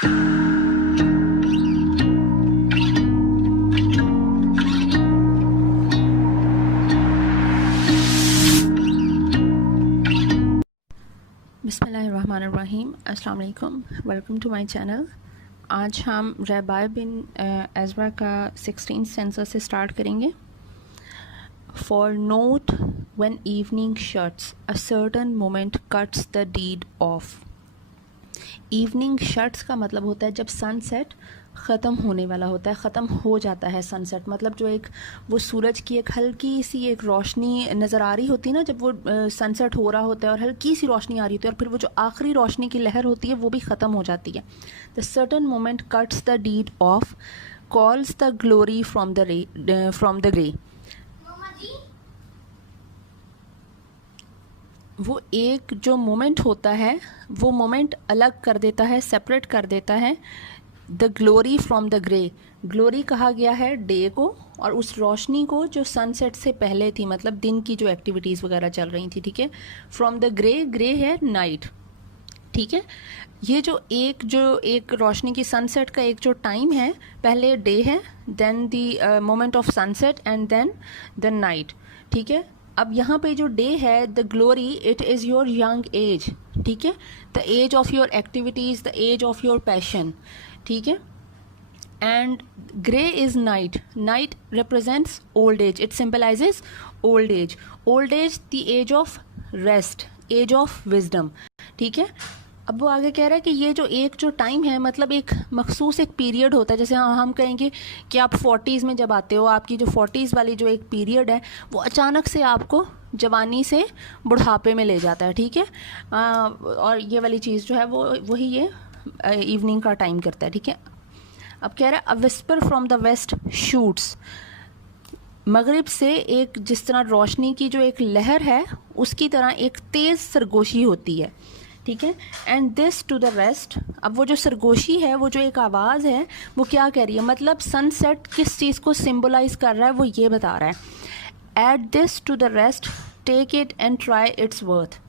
बिस्मिल्लाहिर्रहमानिर्रहीम, अस्सलाम वालेकुम, वेलकम टू माय चैनल। आज हम रबाई बिन एज़रा का 16 सेंसर से स्टार्ट करेंगे। For note when evening shuts a certain moment cuts the deed off. Evening shuts का मतलब होता है जब सनसेट ख़त्म होने वाला होता है, ख़त्म हो जाता है सनसेट, मतलब जो एक वो सूरज की एक हल्की सी एक रोशनी नज़र आ रही होती है ना, जब वो सनसेट हो रहा होता है और हल्की सी रोशनी आ रही होती है और फिर वो जो आखिरी रोशनी की लहर होती है वो भी ख़त्म हो जाती है। The certain moment cuts the deed off, calls the glory from the grey. वो एक जो मोमेंट होता है वो मोमेंट अलग कर देता है, सेपरेट कर देता है the glory from the grey. Glory कहा गया है डे को और उस रोशनी को जो सनसेट से पहले थी, मतलब दिन की जो एक्टिविटीज़ वगैरह चल रही थी, ठीक है। फ्रॉम द ग्रे, ग्रे है नाइट, ठीक है। ये जो एक रोशनी की सनसेट का एक जो टाइम है, पहले डे है, then the moment of sunset and then the night, ठीक है। अब यहाँ पे जो डे है, the glory, it is your young age, ठीक है, the age of your activities, the age of your passion, ठीक है। And grey is night, night represents old age, it symbolises old age, old age the age of rest, age of wisdom, ठीक है। अब वो आगे कह रहा है कि ये जो एक जो टाइम है, मतलब एक मखसूस एक पीरियड होता है, जैसे हम कहेंगे कि आप 40s में जब आते हो, आपकी जो 40s वाली जो एक पीरियड है वो अचानक से आपको जवानी से बुढ़ापे में ले जाता है, ठीक है। और ये वाली चीज़ जो है वो वही ये इवनिंग का टाइम करता है, ठीक है। अब कह रहा है a whisper from the west shoots, मगरिब से एक जिस तरह रोशनी की जो एक लहर है उसकी तरह एक तेज़ सरगोशी होती है, ठीक है। And this to the rest, अब वो जो सरगोशी है, वो जो एक आवाज़ है, वो क्या कह रही है, मतलब सनसेट किस चीज़ को सिम्बलाइज कर रहा है वो ये बता रहा है। At this to the rest take it and try its worth.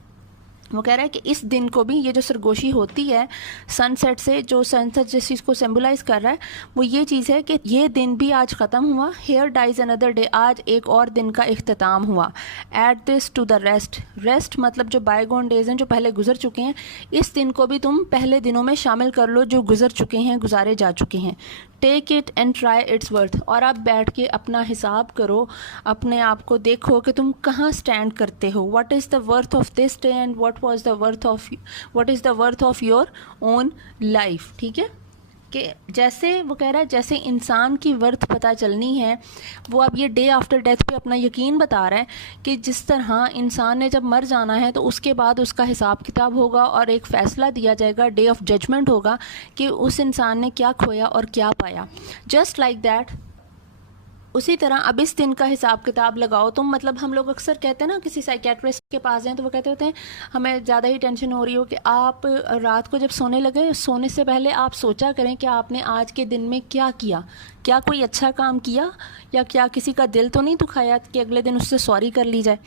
वो कह रहा है कि इस दिन को भी, ये जो सरगोशी होती है सनसेट से, जो सनसेट जिस चीज़ को सिम्बलाइज कर रहा है वो ये चीज़ है कि ये दिन भी आज ख़त्म हुआ, हेयर डाइज अनदर डे, आज एक और दिन का इख्तिताम हुआ। At this to the rest, rest मतलब जो बायगोन डेज हैं, जो पहले गुजर चुके हैं, इस दिन को भी तुम पहले दिनों में शामिल कर लो जो गुजर चुके हैं, गुजारे जा चुके हैं। Take it and try its worth, और आप बैठ के अपना हिसाब करो, अपने आप को देखो कि तुम कहाँ स्टैंड करते हो। What is the worth of this day and what is the worth of your own life, ठीक है। कि जैसे वो कह रहा है जैसे इंसान की वर्थ पता चलनी है, वो अब ये डे आफ्टर डेथ पे अपना यकीन बता रहा है कि जिस तरह इंसान ने जब मर जाना है तो उसके बाद उसका हिसाब किताब होगा और एक फ़ैसला दिया जाएगा, डे ऑफ जजमेंट होगा कि उस इंसान ने क्या खोया और क्या पाया। जस्ट लाइक दैट, उसी तरह अब इस दिन का हिसाब किताब लगाओ तुम। मतलब हम लोग अक्सर कहते हैं ना, किसी साइकेट्रिस्ट के पास जाएं तो वो कहते होते हैं हमें ज़्यादा ही टेंशन हो रही हो, कि आप रात को जब सोने लगे, सोने से पहले आप सोचा करें कि आपने आज के दिन में क्या किया, क्या कोई अच्छा काम किया, या क्या किसी का दिल तो नहीं दुखाया कि अगले दिन उससे सॉरी कर ली जाए,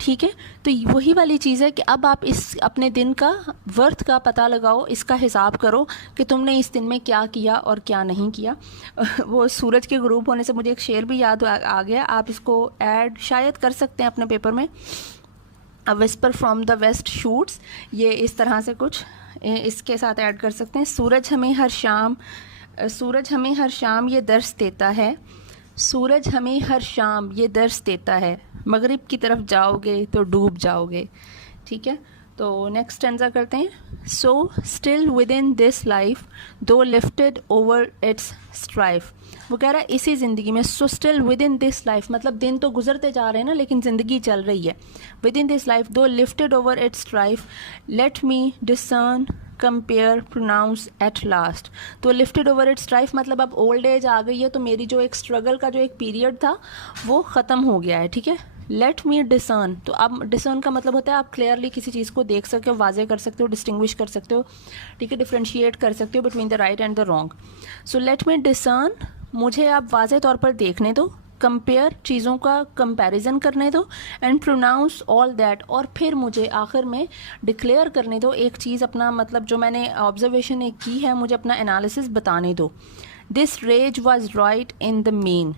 ठीक है। तो वही वाली चीज़ है कि अब आप इस अपने दिन का वर्थ का पता लगाओ, इसका हिसाब करो कि तुमने इस दिन में क्या किया और क्या नहीं किया। वो सूरज के ग्रुप होने से मुझे एक शेर भी याद आ गया, आप इसको ऐड शायद कर सकते हैं अपने पेपर में। A whisper from the west shoots, ये इस तरह से कुछ इसके साथ ऐड कर सकते हैं। सूरज हमें हर शाम ये दर्स देता है, सूरज हमें हर शाम ये दर्स देता है, मगरिब की तरफ जाओगे तो डूब जाओगे, ठीक है। तो नेक्स्ट स्टैंजा करते हैं। So still with in this life though lifted over its strife, वो कह रहा है इसी ज़िंदगी में, so still with in this life, मतलब दिन तो गुजरते जा रहे हैं ना, लेकिन ज़िंदगी चल रही है। Within this life though lifted over its strife, let me discern compare pronounce at last. तो लिफ्टेड ओवर इट्स स्ट्राइफ मतलब अब ओल्ड एज आ गई है, तो मेरी जो एक स्ट्रगल का जो एक पीरियड था वो ख़त्म हो गया है, ठीक है। लेट मी डिसर्न, तो अब डिसर्न का मतलब होता है आप क्लियरली किसी चीज़ को देख सकते हो, वाजे कर सकते हो, डिस्टिंग्विश कर सकते हो, ठीक है, डिफ्रेंशिएट कर सकते हो between the right and the wrong. So let me discern, मुझे आप वाजे तौर पर देखने दो, कंपेयर, चीज़ों का कंपैरिजन करने दो, एंड प्रोनाउंस ऑल दैट, और फिर मुझे आखिर में डिक्लेयर करने दो एक चीज़, अपना मतलब जो मैंने ऑब्जर्वेशन एक की है मुझे अपना एनालिसिस बताने दो। This rage was right in the main.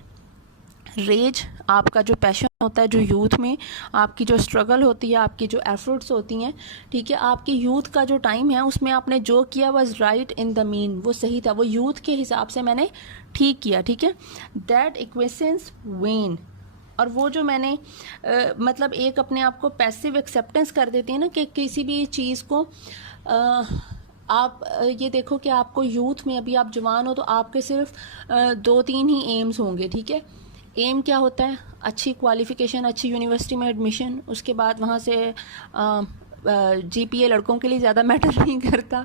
Rage आपका जो पैशन होता है, जो यूथ में आपकी जो स्ट्रगल होती है, आपकी जो एफर्ट्स होती हैं, ठीक है, आपकी यूथ का जो टाइम है उसमें आपने जो किया was right in the mean, वो सही था, वो यूथ के हिसाब से मैंने ठीक किया, ठीक है। दैट इक्वेशंस वेन, और वो जो मैंने मतलब एक अपने आप को पैसिव एक्सेप्टेंस कर देती है ना कि किसी भी चीज़ को आप ये देखो कि आपको यूथ में, अभी आप जवान हो तो आपके सिर्फ 2-3 ही एम्स होंगे, ठीक है। एम क्या होता है? अच्छी क्वालिफ़िकेशन, अच्छी यूनिवर्सिटी में एडमिशन, उसके बाद वहाँ से जीपीए लड़कों के लिए ज़्यादा मैटर नहीं करता,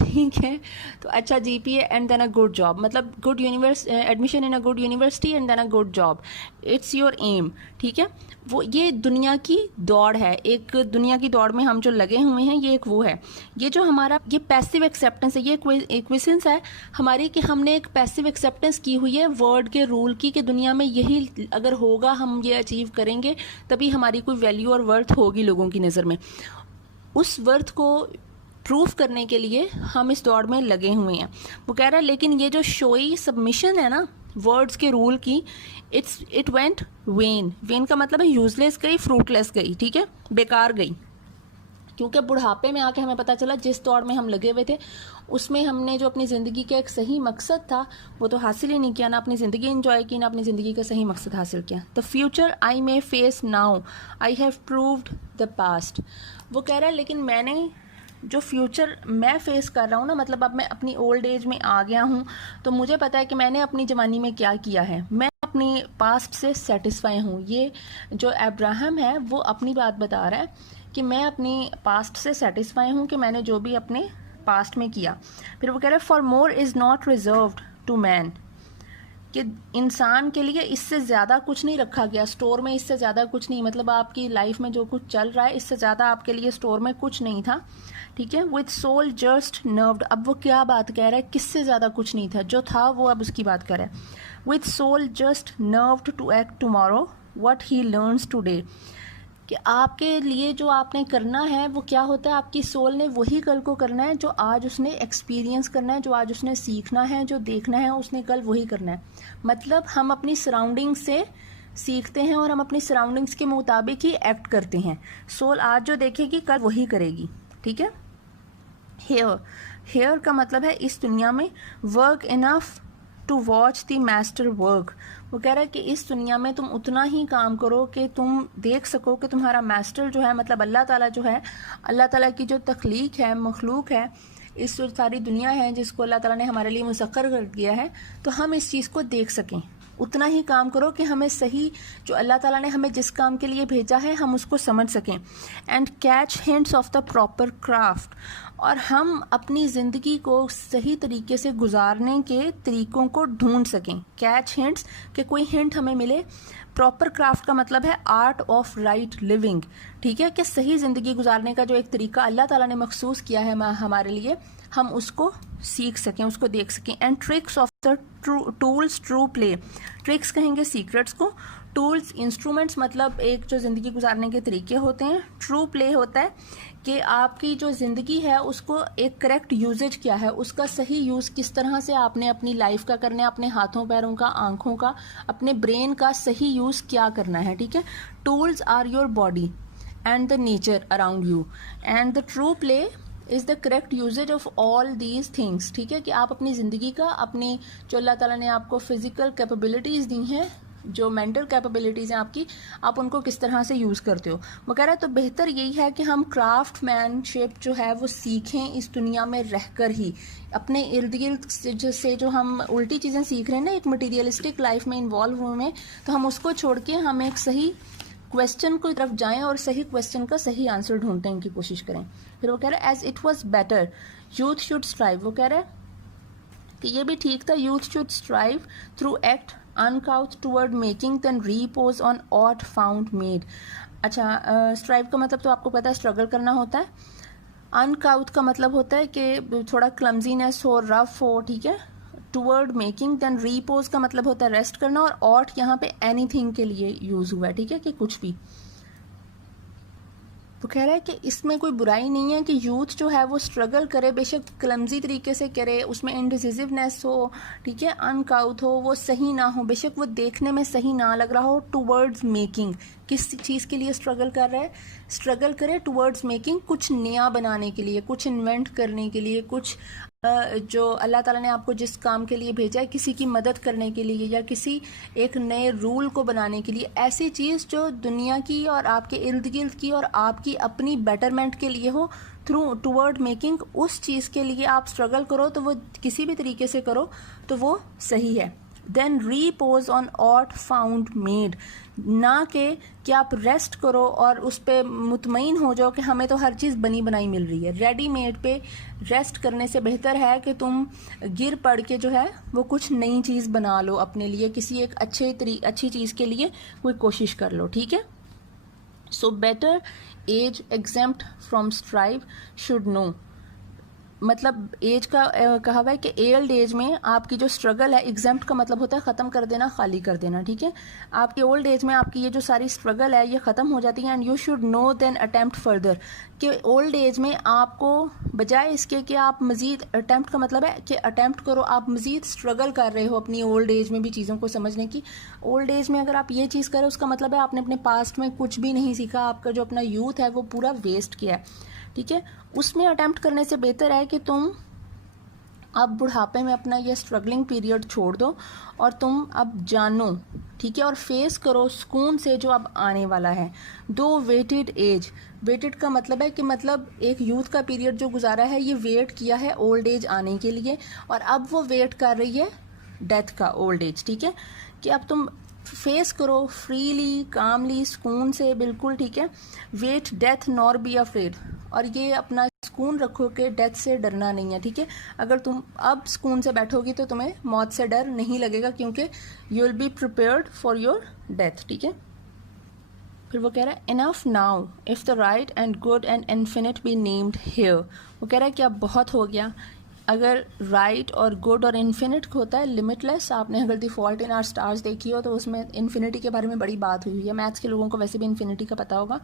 ठीक है। तो अच्छा GPA and then a good job, मतलब good admission in a good university and then a good job, it's your aim, ठीक है। वो ये दुनिया की दौड़ है, एक दुनिया की दौड़ में हम जो लगे हुए हैं, ये एक वो है, ये जो हमारा ये पैसिव एक्सेप्टेंस है, ये इक्वेशंस है हमारी कि हमने एक पैसिव एक्सेप्टेंस की हुई है वर्ड के रूल की, कि दुनिया में यही अगर होगा, हम ये अचीव करेंगे तभी हमारी कोई वैल्यू और वर्थ होगी लोगों की नज़र में। उस वर्थ को प्रूफ करने के लिए हम इस दौड़ में लगे हुए हैं। वो कह रहा है लेकिन ये जो शोई सबमिशन है ना वर्ड्स के रूल की, इट वेंट वेन। वेन का मतलब है यूजलेस गई, फ्रूटलेस गई, ठीक है, बेकार गई, क्योंकि बुढ़ापे में आके हमें पता चला जिस दौड़ में हम लगे हुए थे उसमें हमने जो अपनी ज़िंदगी का एक सही मकसद था वो तो हासिल ही नहीं किया, ना अपनी ज़िंदगी एंजॉय की, ना अपनी ज़िंदगी का सही मकसद हासिल किया। The future I may face now, I have proved the past. वो कह रहा है लेकिन मैंने जो फ्यूचर मैं फेस कर रहा हूँ ना, मतलब अब मैं अपनी ओल्ड एज में आ गया हूँ, तो मुझे पता है कि मैंने अपनी जवानी में क्या किया है, मैं अपनी पास्ट से सेटिस्फाई हूँ। ये जो अब्राहम है वो अपनी बात बता रहा है कि मैं अपनी पास्ट से सेटिस्फाई हूँ कि मैंने जो भी अपने पास्ट में किया। फिर वो कह रहे हैं for more is not reserved to man, कि इंसान के लिए इससे ज़्यादा कुछ नहीं रखा गया स्टोर में, इससे ज़्यादा कुछ नहीं, मतलब आपकी लाइफ में जो कुछ चल रहा है इससे ज़्यादा आपके लिए स्टोर में कुछ नहीं था, ठीक है। विथ सोल जस्ट नर्व्ड, अब वो क्या बात कह रहा है, किससे ज़्यादा कुछ नहीं था, जो था वो अब उसकी बात कर रहा है। With soul just nerved to act tomorrow what he learns today, कि आपके लिए जो आपने करना है वो क्या होता है, आपकी सोल ने वही कल को करना है जो आज उसने एक्सपीरियंस करना है, जो आज उसने सीखना है, जो देखना है उसने कल वही करना है। मतलब हम अपनी सराउंडिंग्स से सीखते हैं और हम अपनी सराउंडिंग्स के मुताबिक ही एक्ट करते हैं। सोल आज जो देखेगी कल वही करेगी, ठीक है। हेयर का मतलब है इस दुनिया में, work enough to watch the master work. वो कह रहा है कि इस दुनिया में तुम उतना ही काम करो कि तुम देख सको कि तुम्हारा मास्टर जो है, मतलब अल्लाह ताला जो है, अल्लाह ताला की जो तख्लीक है, मखलूक है, इस जो सारी दुनिया है जिसको अल्लाह ताला ने हमारे लिए मुसक्कर कर दिया है, तो हम इस चीज़ को देख सकें। उतना ही काम करो कि हमें सही, जो अल्लाह ताला ने हमें जिस काम के लिए भेजा है हम उसको समझ सकें। And catch hints of the proper craft, और हम अपनी ज़िंदगी को सही तरीके से गुजारने के तरीक़ों को ढूंढ सकें। कैच हिंट्स, कि कोई हिंट हमें मिले। प्रॉपर क्राफ्ट का मतलब है आर्ट ऑफ राइट लिविंग, ठीक है, कि सही ज़िंदगी गुजारने का जो एक तरीका अल्लाह ताला ने मखसूस किया है हमारे लिए, हम उसको सीख सकें, उसको देख सकें। And tricks of the tools true play, tricks कहेंगे सीक्रेट्स को, टूल्स इंस्ट्रूमेंट्स मतलब एक जो ज़िंदगी गुजारने के तरीके होते हैं। ट्रू प्ले होता है कि आपकी जो ज़िंदगी है उसको एक करेक्ट यूजेज क्या है, उसका सही यूज़ किस तरह से आपने अपनी लाइफ का करना है, अपने हाथों पैरों का, आँखों का, अपने ब्रेन का सही यूज़ क्या करना है, ठीक है। Tools are your body and the nature around you, and the true play is the correct usage of all these things, ठीक है, कि आप अपनी ज़िंदगी का, अपनी जो अल्लाह ताला ने आपको फिज़िकल कैपेबिलिटीज़ दी हैं, जो मेंटल कैपेबिलिटीज़ हैं आपकी, आप उनको किस तरह से यूज़ करते हो। वो कह रहा है तो बेहतर यही है कि हम क्राफ्टमैनशिप जो है वो सीखें इस दुनिया में रहकर ही। अपने इर्द गिर्द से जो हम उल्टी चीज़ें सीख रहे हैं ना, एक मटीरियलिस्टिक लाइफ में इन्वॉल्व हुए में, तो हम उसको छोड़ के हम एक सही क्वेश्चन की तरफ जाएं और सही क्वेश्चन का सही आंसर ढूंढने की कोशिश करें। फिर वो कह रहा है as it was better youth should strive, वो कह रहा है कि ये भी ठीक था, youth should strive through act uncouth toward making then repose on aught found made. अच्छा, स्ट्राइव का मतलब तो आपको पता है स्ट्रगल करना होता है। अनकाउथ का मतलब होता है कि थोड़ा क्लमजीनेस हो, रफ हो, ठीक है। टूवर्ड मेकिंग, देन रीपोज का मतलब होता है रेस्ट करना, और ऑट यहाँ पे एनीथिंग के लिए यूज हुआ है, ठीक है, कि कुछ भी। वो कह रहा है कि इसमें कोई बुराई नहीं है कि यूथ जो है वो स्ट्रगल करे, बेशक क्लमजी तरीके से करे, उसमें इनडिसिसिवनेस हो, ठीक है, अनकाउथ हो, वो सही ना हो, बेशक वो देखने में सही ना लग रहा हो, टूवर्ड्स मेकिंग, किस चीज़ के लिए स्ट्रगल कर रहा है, स्ट्रगल करे टूवर्ड्स मेकिंग, कुछ नया बनाने के लिए, कुछ इन्वेंट करने के लिए, कुछ जो अल्लाह ताला ने आपको जिस काम के लिए भेजा है, किसी की मदद करने के लिए या किसी एक नए रूल को बनाने के लिए, ऐसी चीज़ जो दुनिया की और आपके इर्द गिर्द की और आपकी अपनी बेटरमेंट के लिए हो, थ्रू टूवर्ड मेकिंग, उस चीज़ के लिए आप स्ट्रगल करो, तो वो किसी भी तरीके से करो तो वो सही है। Then repose on aught found made, ना कि आप रेस्ट करो और उस पर मुतमईन हो जाओ कि हमें तो हर चीज़ बनी बनाई मिल रही है। रेडीमेड पे रेस्ट करने से बेहतर है कि तुम गिर पड़ के जो है वो कुछ नई चीज़ बना लो अपने लिए, किसी एक अच्छी चीज़ के लिए कोई कोशिश कर लो, ठीक है। So better age exempt from strive should know, मतलब एज का कहा हुआ है कि एल्ड एज में आपकी जो स्ट्रगल है, एग्जेम्प्ट का मतलब होता है ख़त्म कर देना, खाली कर देना, ठीक है। आपकी ओल्ड एज में आपकी ये जो सारी स्ट्रगल है ये ख़त्म हो जाती है। And you should know then attempt further, कि ओल्ड एज में आपको बजाय इसके कि आप मज़ीद, अटेम्प्ट का मतलब है कि अटेम्प्ट करो, आप मज़ीद स्ट्रगल कर रहे हो अपनी ओल्ड एज में भी चीज़ों को समझने की। ओल्ड एज में अगर आप ये चीज़ करें उसका मतलब है आपने अपने पास्ट में कुछ भी नहीं सीखा, आपका जो अपना यूथ है वो पूरा वेस्ट किया है, ठीक है। उसमें अटेम्प्ट करने से बेहतर है कि तुम अब बुढ़ापे में अपना ये स्ट्रगलिंग पीरियड छोड़ दो और तुम अब जानो, ठीक है, और फेस करो सुकून से जो अब आने वाला है। दो वेटेड एज, वेटेड का मतलब है कि मतलब एक यूथ का पीरियड जो गुजारा है ये वेट किया है ओल्ड एज आने के लिए, और अब वो वेट कर रही है डेथ का, ओल्ड एज, ठीक है, कि अब तुम फेस करो फ्रीली, कामली, सुकून से, बिल्कुल, ठीक है। Wait death nor be afraid, और ये अपना सुकून रखो कि डेथ से डरना नहीं है, ठीक है। अगर तुम अब सुकून से बैठोगी तो तुम्हें मौत से डर नहीं लगेगा, क्योंकि you will be prepared for your death, ठीक है। फिर वो कह रहा है enough now if the right and good and infinite be named here, वो कह रहा है कि अब बहुत हो गया अगर राइट और गुड और इन्फिनिट होता है लिमिटलेस। आपने अगर the fault in our stars देखी हो तो उसमें इन्फिनिटी के बारे में बड़ी बात हुई है, मैथ्स के लोगों को वैसे भी इन्फिनिटी का पता होगा,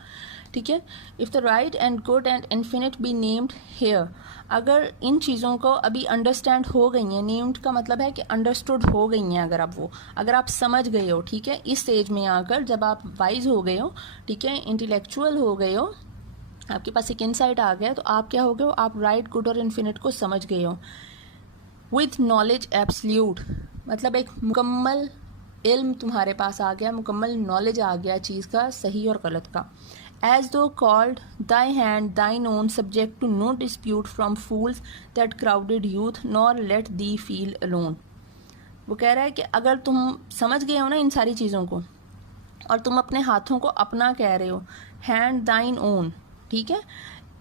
ठीक है। If the right and good and infinite be named here, अगर इन चीज़ों को अभी अंडरस्टैंड हो गई हैं, नेम्ड का मतलब है कि अंडरस्टूड हो गई हैं, अगर आप वो, अगर आप समझ गए हो, ठीक है, इस एज में आकर जब आप वाइज हो गए हो, ठीक है, इंटेलेक्चुअल हो गए हो, आपके पास एक इनसाइट आ गया, तो आप क्या हो गए हो, आप राइट, गुड और इन्फिनिट को समझ गए हो। विथ नॉलेज एब्सल्यूट, मतलब एक मुकम्मल इल्म तुम्हारे पास आ गया, मुकम्मल नॉलेज आ गया चीज़ का, सही और गलत का। As though called thy hand thine own subject to no dispute from fools that crowded youth nor let thee feel alone, वो कह रहा है कि अगर तुम समझ गए हो ना इन सारी चीज़ों को और तुम अपने हाथों को अपना कह रहे हो, हैंड दाइन ओन, ठीक है,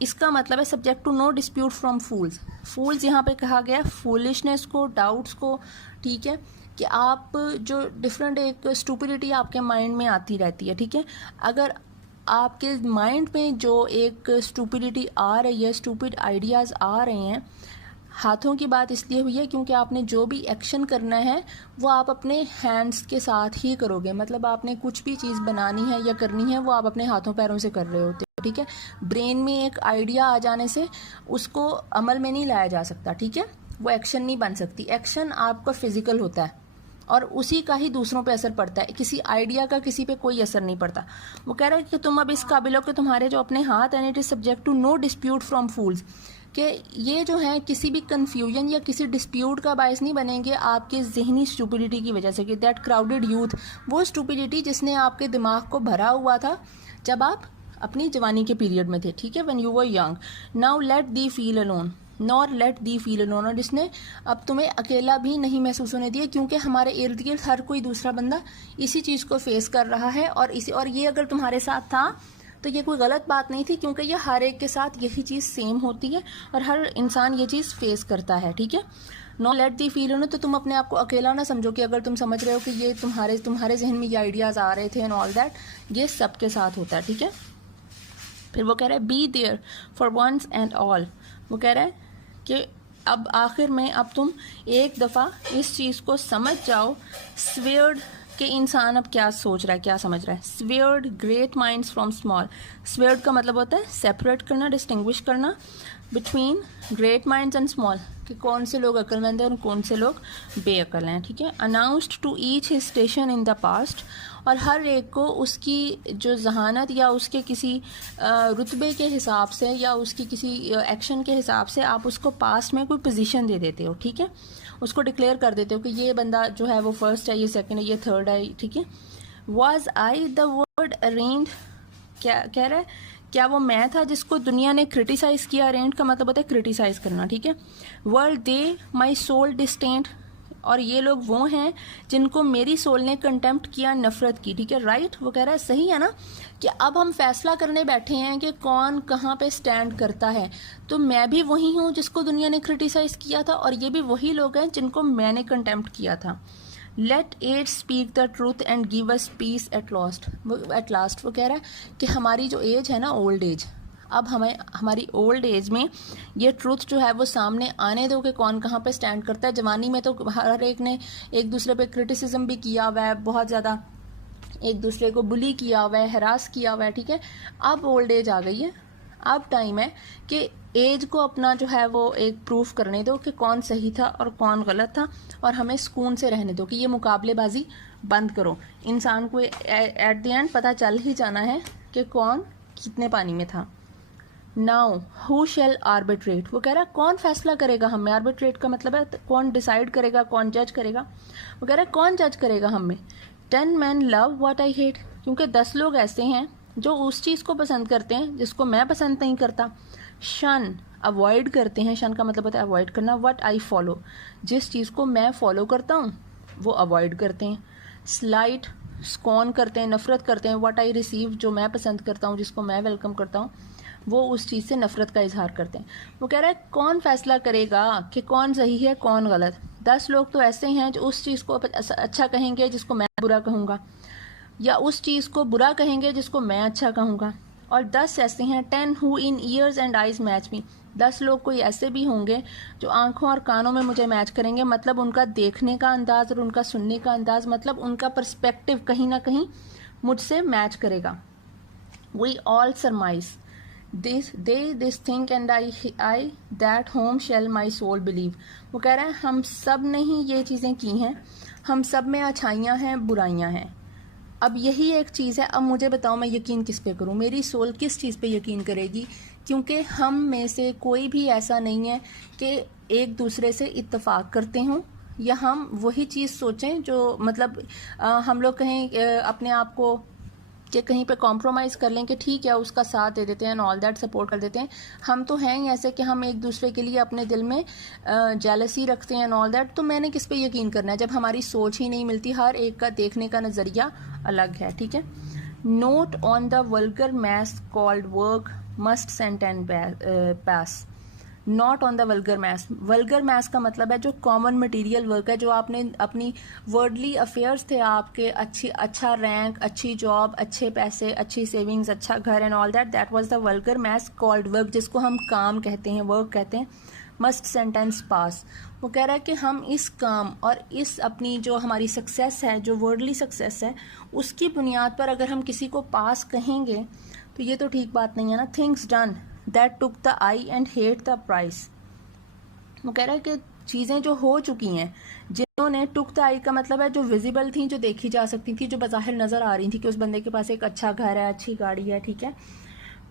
इसका मतलब है subject to no dispute from fools. Fools यहाँ पे कहा गया फूलिशनेस को, डाउट्स को, ठीक है, कि आप जो डिफरेंट एक स्टूपिडिटी आपके माइंड में आती रहती है, ठीक है, अगर आपके माइंड में जो एक स्टूपिडिटी आ रही है, स्टूपिड आइडियाज़ आ रहे हैं, हाथों की बात इसलिए हुई है क्योंकि आपने जो भी एक्शन करना है वो आप अपने हैंड्स के साथ ही करोगे, मतलब आपने कुछ भी चीज़ बनानी है या करनी है वो आप अपने हाथों पैरों से कर रहे होते हो, ठीक है। ब्रेन में एक आइडिया आ जाने से उसको अमल में नहीं लाया जा सकता, ठीक है, वो एक्शन नहीं बन सकती। एक्शन आपका फिजिकल होता है और उसी का ही दूसरों पे असर पड़ता है, किसी आइडिया का किसी पे कोई असर नहीं पड़ता। वो कह रहा है कि तुम अब इस काबिल हो कि तुम्हारे जो अपने हाथ and it is subject to no dispute from fools, कि ये जो है किसी भी कन्फ्यूजन या किसी डिस्प्यूट का बायस नहीं बनेंगे आपके जहनी स्टूपिडिटी की वजह से, कि दैट क्राउडेड यूथ, वो स्टूपिडिटी जिसने आपके दिमाग को भरा हुआ था जब आप अपनी जवानी के पीरियड में थे, ठीक है, when you were young. Now let thee feel alone nor let thee feel alone, और जिसने अब तुम्हें अकेला भी नहीं महसूस होने दिया, क्योंकि हमारे इर्द गिर्द हर कोई दूसरा बंदा इसी चीज़ को फेस कर रहा है, और ये अगर तुम्हारे साथ था तो ये कोई गलत बात नहीं थी, क्योंकि ये हर एक के साथ यही चीज़ सेम होती है और हर इंसान ये चीज़ फेस करता है, ठीक है। No let thee feel alone, तो तुम अपने आप को अकेला ना समझो, कि अगर तुम समझ रहे हो कि ये तुम्हारे जहन में ये आइडियाज़ आ रहे थे एंड ऑल दैट, ये सबके साथ होता है, ठीक है। फिर वो कह रहा है be there for once and all, वो कह रहा है कि अब आखिर में अब तुम एक दफ़ा इस चीज़ को समझ जाओ, स्वेयर्ड कि इंसान अब क्या सोच रहा है, क्या समझ रहा है। स्वेयर्ड ग्रेट माइंड्स फ्रॉम स्मॉल। स्वेयर्ड का मतलब होता है सेपरेट करना, डिस्टिंग्विश करना between great minds and small, कि कौन से लोग अक्लमंद हैं और कौन से लोग बेअक्ल हैं, ठीक है। Announced to each his station in the past, और हर एक को उसकी जो जहानत या उसके किसी रुतबे के हिसाब से या उसकी किसी एक्शन के हिसाब से आप उसको पास्ट में कोई पोजीशन दे देते हो, ठीक है। उसको डिक्लेयर कर देते हो कि ये बंदा जो है वो फर्स्ट है, ये सेकंड है, ये थर्ड है, ठीक है। Was I the word arrange, क्या कह रहा है, क्या वो मैं था जिसको दुनिया ने क्रिटिसाइज़ किया। अरेंज का मतलब होता है क्रिटिसाइज़ करना, ठीक है। World they my soul distant, और ये लोग वो हैं जिनको मेरी सोल ने कंटेम्प्ट किया, नफरत की, ठीक है। राइट, वो कह रहा है सही है ना, कि अब हम फैसला करने बैठे हैं कि कौन कहाँ पे स्टैंड करता है। तो मैं भी वही हूँ जिसको दुनिया ने क्रिटिसाइज़ किया था, और ये भी वही लोग हैं जिनको मैंने कंटेम्प्ट किया था। Let age speak the truth and give us peace at last. वो कह रहा है कि हमारी जो एज है ना, ओल्ड एज, अब हमें हमारी ओल्ड एज में ये ट्रूथ जो है वो सामने आने दो कि कौन कहाँ पे स्टैंड करता है। जवानी में तो हर एक ने एक दूसरे पे क्रिटिसिज्म भी किया हुआ है, बहुत ज़्यादा एक दूसरे को बुली किया हुआ है, हरास किया हुआ है, ठीक है। अब ओल्ड एज आ गई है, अब टाइम है कि एज को अपना जो है वो एक प्रूफ करने दो कि कौन सही था और कौन गलत था, और हमें सुकून से रहने दो कि ये मुकाबलेबाजी बंद करो। इंसान को एट द एंड पता चल ही जाना है कि कौन कितने पानी में था। नाउ हु शैल आर्बिट्रेट, वो कह रहा है कौन फैसला करेगा हमें। आर्बिट्रेट का मतलब है कौन डिसाइड करेगा, कौन जज करेगा। वो कह रहा है कौन जज करेगा हमें। 10 men love what I hate, क्योंकि 10 लोग ऐसे हैं जो उस चीज़ को पसंद करते हैं जिसको मैं पसंद नहीं करता। शन, अवॉइड करते हैं, शन का मतलब होता है अवॉइड करना। व्हाट आई फॉलो, जिस चीज़ को मैं फॉलो करता हूँ वो अवॉइड करते हैं। स्लाइट, स्कॉन करते हैं, नफरत करते हैं। व्हाट आई रिसीव, जो मैं पसंद करता हूँ, जिसको मैं वेलकम करता हूँ, वो उस चीज़ से नफरत का इजहार करते हैं। वो कह रहा है कौन फैसला करेगा कि कौन सही है कौन गलत। 10 लोग तो ऐसे हैं जो उस चीज़ को अच्छा कहेंगे जिसको मैं बुरा कहूँगा, या उस चीज़ को बुरा कहेंगे जिसको मैं अच्छा कहूँगा। और 10 ऐसे हैं, 10 who in years and eyes match me, 10 लोग कोई ऐसे भी होंगे जो आंखों और कानों में मुझे मैच करेंगे, मतलब उनका देखने का अंदाज और उनका सुनने का अंदाज, मतलब उनका पर्सपेक्टिव कहीं ना कहीं मुझसे मैच करेगा। We all surmise this think and I that whom shall my soul believe. वो कह रहे हैं हम सब ने ही ये चीज़ें की हैं, हम सब में अच्छाइयाँ हैं, बुराइयाँ हैं। अब यही एक चीज़ है, अब मुझे बताओ मैं यकीन किस पे करूँ, मेरी सोल किस चीज़ पे यकीन करेगी। क्योंकि हम में से कोई भी ऐसा नहीं है कि एक दूसरे से इत्तेफाक करते हों, या हम वही चीज़ सोचें जो मतलब हम लोग कहें अपने आप को कि कहीं पे कॉम्प्रोमाइज़ कर लें कि ठीक है उसका साथ दे देते हैं, ऑल दैट सपोर्ट कर देते हैं। हम तो हैं ही ऐसे कि हम एक दूसरे के लिए अपने दिल में जेलसी रखते हैं, ऑल दैट। तो मैंने किस पे यकीन करना है जब हमारी सोच ही नहीं मिलती, हर एक का देखने का नज़रिया अलग है, ठीक है। Not on the vulgar mass called work must sent and pass. Not on the vulgar maths. Vulgar maths का मतलब है जो कॉमन मटेरियल वर्क है, जो आपने अपनी वर्डली अफेयर्स थे आपके, अच्छा रैंक, अच्छी जॉब, अच्छे पैसे, अच्छी सेविंग्स, अच्छा घर and all that, that was the vulgar maths called work, जिसको हम काम कहते हैं, वर्क कहते हैं। मस्ट सेंटेंस पास। वो कह रहा है कि हम इस काम और इस अपनी जो हमारी सक्सेस है, जो वर्डली सक्सेस है, उसकी बुनियाद पर अगर हम किसी को पास कहेंगे तो ये तो ठीक बात नहीं है ना। Things done that took the I and hate the price. वो कह रहा है कि चीज़ें जो हो चुकी हैं, जिन्होंने टुक द आई का मतलब है जो विजिबल थी, जो देखी जा सकती थी, जो बाहर नज़र आ रही थी कि उस बंदे के पास एक अच्छा घर है, अच्छी गाड़ी है, ठीक है,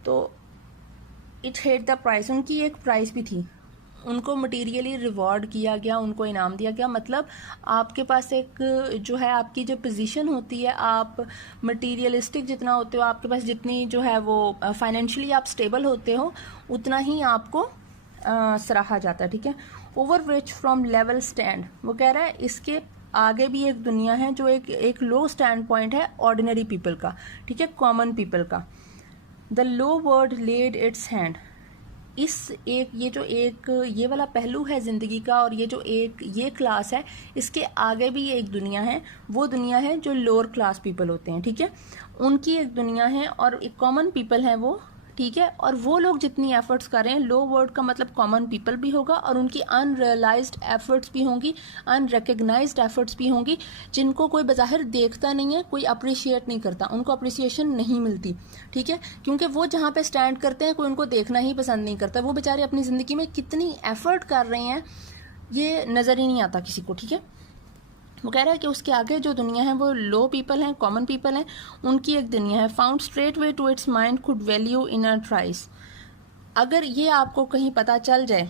तो इट हेट द प्राइस, उनकी एक प्राइस भी थी, उनको मटेरियली रिवॉर्ड किया गया, उनको इनाम दिया गया। मतलब आपके पास एक जो है आपकी जो पोजीशन होती है, आप मटेरियलिस्टिक जितना होते हो, आपके पास जितनी जो है वो फाइनेंशियली आप स्टेबल होते हो, उतना ही आपको सराहा जाता है, ठीक है। Over which from level stand. वो कह रहा है इसके आगे भी एक दुनिया है जो एक लो स्टैंड पॉइंट है ऑर्डिनरी पीपल का, ठीक है, कॉमन पीपल का। The low world laid its hand. ये वाला पहलू है ज़िंदगी का, और ये क्लास है, इसके आगे भी एक दुनिया है, वो दुनिया है जो लोअर क्लास पीपल होते हैं, ठीक है, उनकी एक दुनिया है, और एक कॉमन पीपल है वो ठीक है। और वो लोग जितनी एफर्ट्स कर रहे हैं, लो वर्ड का मतलब कॉमन पीपल भी होगा और उनकी अनरियलाइज्ड एफर्ट्स भी होंगी, अनरिकग्नाइज्ड एफर्ट्स भी होंगी, जिनको कोई बज़ाहिर देखता नहीं है, कोई अप्रिशिएट नहीं करता, उनको अप्रिसिएशन नहीं मिलती, ठीक है। क्योंकि वो जहाँ पे स्टैंड करते हैं कोई उनको देखना ही पसंद नहीं करता। वो बेचारे अपनी ज़िंदगी में कितनी एफर्ट कर रहे हैं ये नज़र ही नहीं आता किसी को, ठीक है। वो कह रहा है कि उसके आगे जो दुनिया है वो लो पीपल हैं, कॉमन पीपल हैं, उनकी एक दुनिया है। Found straight way to its mind could value in a trice. अगर ये आपको कहीं पता चल जाए,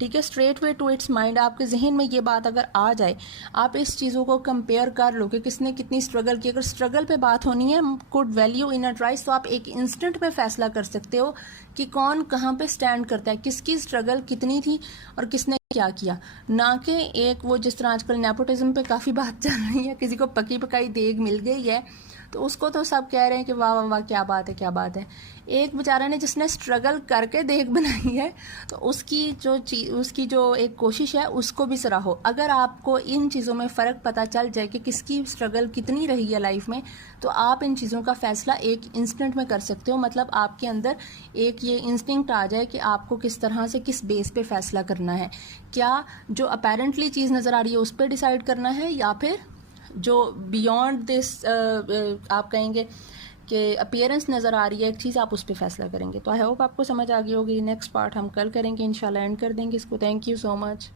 ठीक है, straight way to its mind, आपके जहन में ये बात अगर आ जाए, आप इस चीज़ों को कंपेयर कर लो कि किसने कितनी स्ट्रगल की। अगर स्ट्रगल पे बात होनी है, कुड वैल्यू इन अ ट्राइस, तो आप एक इंस्टेंट में फैसला कर सकते हो कि कौन कहाँ पे स्टैंड करता है, किसकी स्ट्रगल कितनी थी और किसने क्या किया। ना कि एक वो जिस तरह आजकल नेपोटिज्म पे काफ़ी बात चल रही है, किसी को पकी पकाई देग मिल गई है तो उसको तो सब कह रहे हैं कि वाह वाह वाह क्या बात है, क्या बात है। एक बेचारा ने जिसने स्ट्रगल करके देग बनाई है तो उसकी जो एक कोशिश है उसको भी सराहो। अगर आपको इन चीज़ों में फ़र्क पता चल जाए कि किसकी स्ट्रगल कितनी रही है लाइफ में, तो आप इन चीज़ों का फ़ैसला एक इंस्टेंट में कर सकते हो। मतलब आपके अंदर एक ये इंस्टिंक्ट आ जाए कि आपको किस तरह से किस बेस पे फ़ैसला करना है। क्या जो अपेरेंटली चीज़ नज़र आ रही है उस पर डिसाइड करना है, या फिर जो बियॉन्ड दिस आप कहेंगे कि अपीयरेंस नज़र आ रही है एक चीज़, आप उस पर फैसला करेंगे। तो आई होप आपको समझ आ गई होगी। नेक्स्ट पार्ट हम कल करेंगे इंशाल्लाह, एंड कर देंगे इसको। Thank you so much.